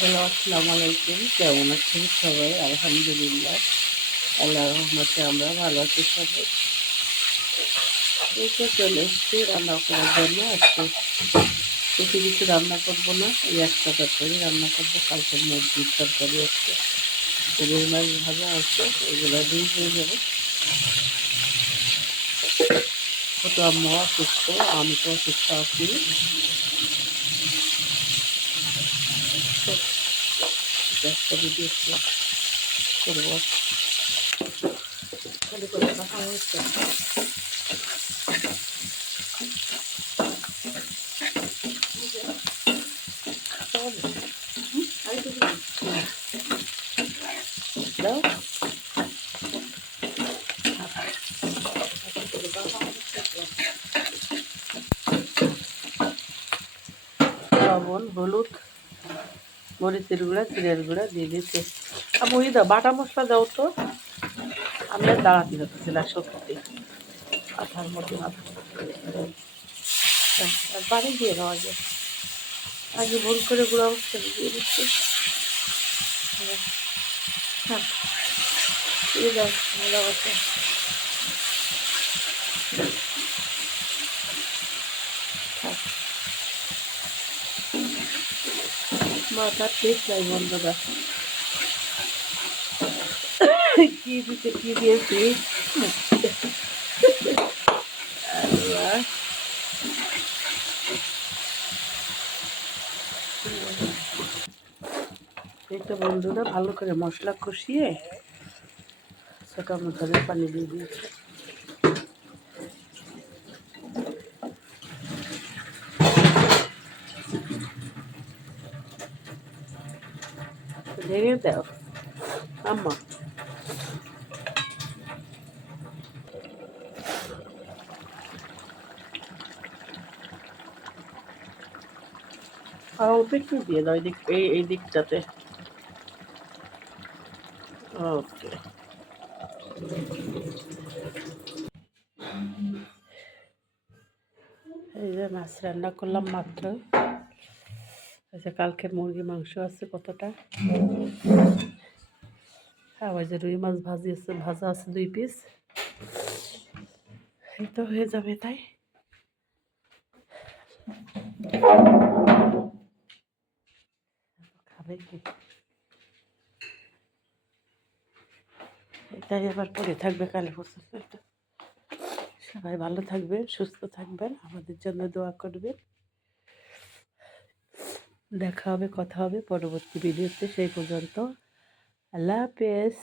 Hello আসসালামু আলাইকুম কেমন আছেন সবাই? আলহামদুলিল্লাহ। আল্লাহ রহমতে আমরা ভালো আছি সবাই। এই তো চলে এসছি রান্না করার জন্য। আজকে বেশি কিছু রান্না করব না। এই একটা তরকারি রান্না করব। কালকে মুরগির তরকারি আছে। রুই মাছ ভাজা আছে। এগুলো দিয়ে হয়ে যাবে ছোট আম্মা অসুস্থ, আমি তো অসুস্থ আছি। একটা ভিডিও করব। লবণ হলুদ। মরিচের গুঁড়া, জিরের গুঁড়া দিয়ে দিচ্ছে আর ওই দাও বাটা মশলা দাও তো। আমি আর দাঁড়াতে হচ্ছে না, সত্যি। আঠার মধ্যে মাথা পানি দিয়ে দেওয়া যায়। আগে ভুল করে গুঁড়া মশলা দিয়ে দিচ্ছি। হ্যাঁ। দিয়ে দাও, ভালো মাথার ঠিক নাই বন্ধুরা কি দিতে, কি দিয়েছি? আল্লাহ। এই তো বন্ধুরা, ভালো করে মশলা কষিয়ে ছোটা মশলার পানি দিয়ে দিয়েছে। ঢেকে দাও আম্মা আর অল্প একটু দিয়ে দাও দিক এই এই দিকটাতে ওকে এই যে মাছ রান্না করলাম মাত্র আচ্ছা কালকে মুরগি মাংস আছে কতটা? হ্যাঁ ওই যে রুই মাছ ভাজি আছে, ভাজা আছে দুই পিস। তো হয়ে যাবে তাই। খাবে কি? এটাই আবার পরে থাকবে কালে পর্যন্ত সবাই ভালো থাকবেন, সুস্থ থাকবেন। আমাদের জন্য দোয়া করবেন। দেখা হবে কথা হবে পরবর্তী ভিডিওতে সেই পর্যন্ত আল্লাহ হাফেজ।